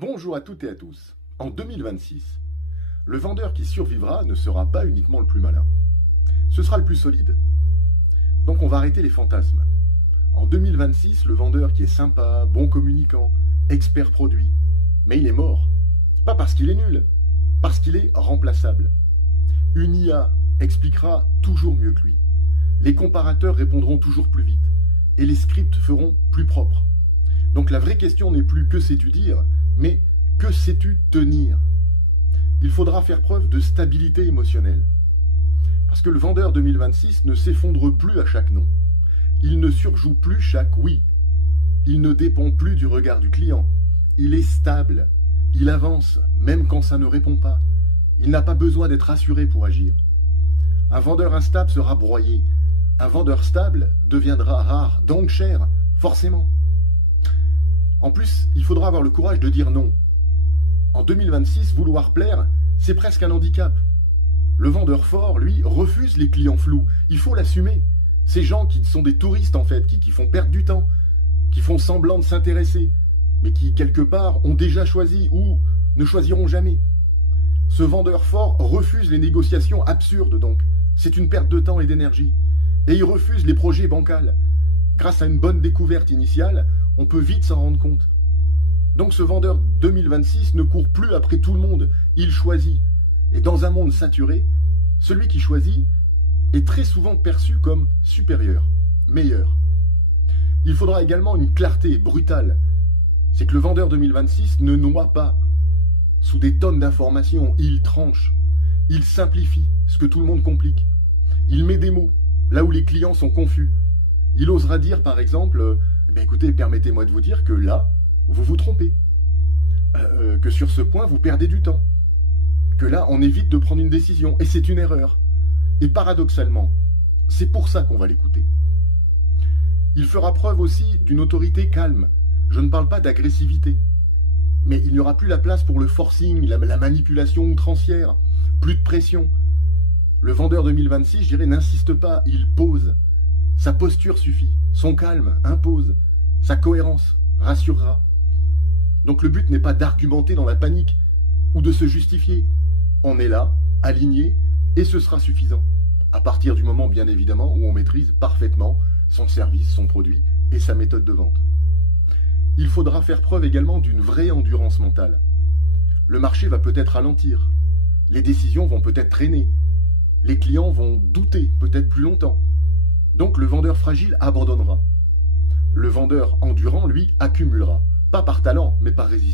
Bonjour à toutes et à tous. En 2026, le vendeur qui survivra ne sera pas uniquement le plus malin. Ce sera le plus solide. Donc on va arrêter les fantasmes. En 2026, le vendeur qui est sympa, bon communicant, expert produit, mais il est mort. Pas parce qu'il est nul, parce qu'il est remplaçable. Une IA expliquera toujours mieux que lui. Les comparateurs répondront toujours plus vite. Et les scripts feront plus propres. Donc la vraie question n'est plus que sais-tu dire, mais que sais-tu tenir? Il faudra faire preuve de stabilité émotionnelle. Parce que le vendeur 2026 ne s'effondre plus à chaque non. Il ne surjoue plus chaque oui. Il ne dépend plus du regard du client. Il est stable. Il avance, même quand ça ne répond pas. Il n'a pas besoin d'être assuré pour agir. Un vendeur instable sera broyé. Un vendeur stable deviendra rare, donc cher, forcément. En plus, il faudra avoir le courage de dire non. En 2026, vouloir plaire, c'est presque un handicap. Le vendeur fort, lui, refuse les clients flous. Il faut l'assumer. Ces gens qui sont des touristes, en fait, qui font perdre du temps, qui font semblant de s'intéresser, mais qui, quelque part, ont déjà choisi ou ne choisiront jamais. Ce vendeur fort refuse les négociations absurdes, donc. C'est une perte de temps et d'énergie. Et il refuse les projets bancals. Grâce à une bonne découverte initiale, on peut vite s'en rendre compte. Donc ce vendeur 2026 ne court plus après tout le monde, il choisit. Et dans un monde saturé, celui qui choisit est très souvent perçu comme supérieur, meilleur. Il faudra également une clarté brutale. C'est que le vendeur 2026 ne noie pas sous des tonnes d'informations, il tranche, il simplifie ce que tout le monde complique. Il met des mots là où les clients sont confus. Il osera dire par exemple, écoutez, permettez-moi de vous dire que là, vous vous trompez. Que sur ce point, vous perdez du temps. Que là, on évite de prendre une décision. Et c'est une erreur. Et paradoxalement, c'est pour ça qu'on va l'écouter. Il fera preuve aussi d'une autorité calme. Je ne parle pas d'agressivité. Mais il n'y aura plus la place pour le forcing, la manipulation outrancière. Plus de pression. Le vendeur 2026, je dirais, n'insiste pas, il pose. Sa posture suffit. Son calme impose. Sa cohérence rassurera. Donc le but n'est pas d'argumenter dans la panique ou de se justifier. On est là, aligné, et ce sera suffisant. À partir du moment, bien évidemment, où on maîtrise parfaitement son service, son produit et sa méthode de vente. Il faudra faire preuve également d'une vraie endurance mentale. Le marché va peut-être ralentir. Les décisions vont peut-être traîner. Les clients vont douter peut-être plus longtemps. Donc le vendeur fragile abandonnera. Le vendeur endurant, lui, accumulera. Pas par talent, mais par résistance.